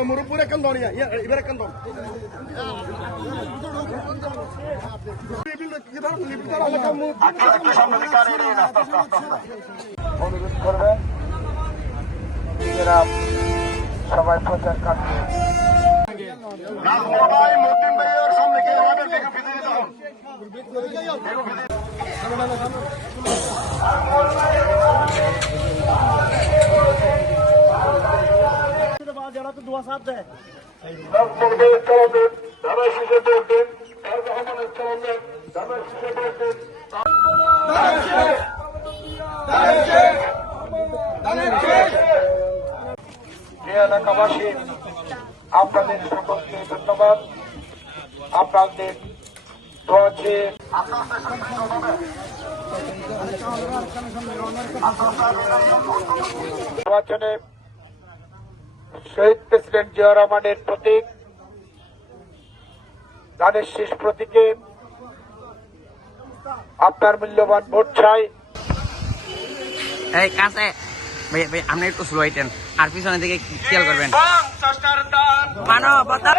Murupura kan dong ya, ibarat kan dong. অনুরোধ করবেন সবাই প্রচার কাটবে মতিন ভাইয়ের সামনে গিয়ে আমাদের দেখে ভিতরে যাও যারা তো দোয়া সাথ দেয় এলাকাবাসী আপনাদের সকলকে ধন্যবাদ আপনাদের দোয়াতে নির্বাচনে শহীদ প্রেসিডেন্ট জিয়া রহমানের প্রতীক ধানের শীষ প্রতীকে আপনার মূল্যবান ভোট চাই। এই কাছে ভাই ভাই আপনি একটু স্লো আইটেন আর পিছনে দিকে খেয়াল করবেন মানবতা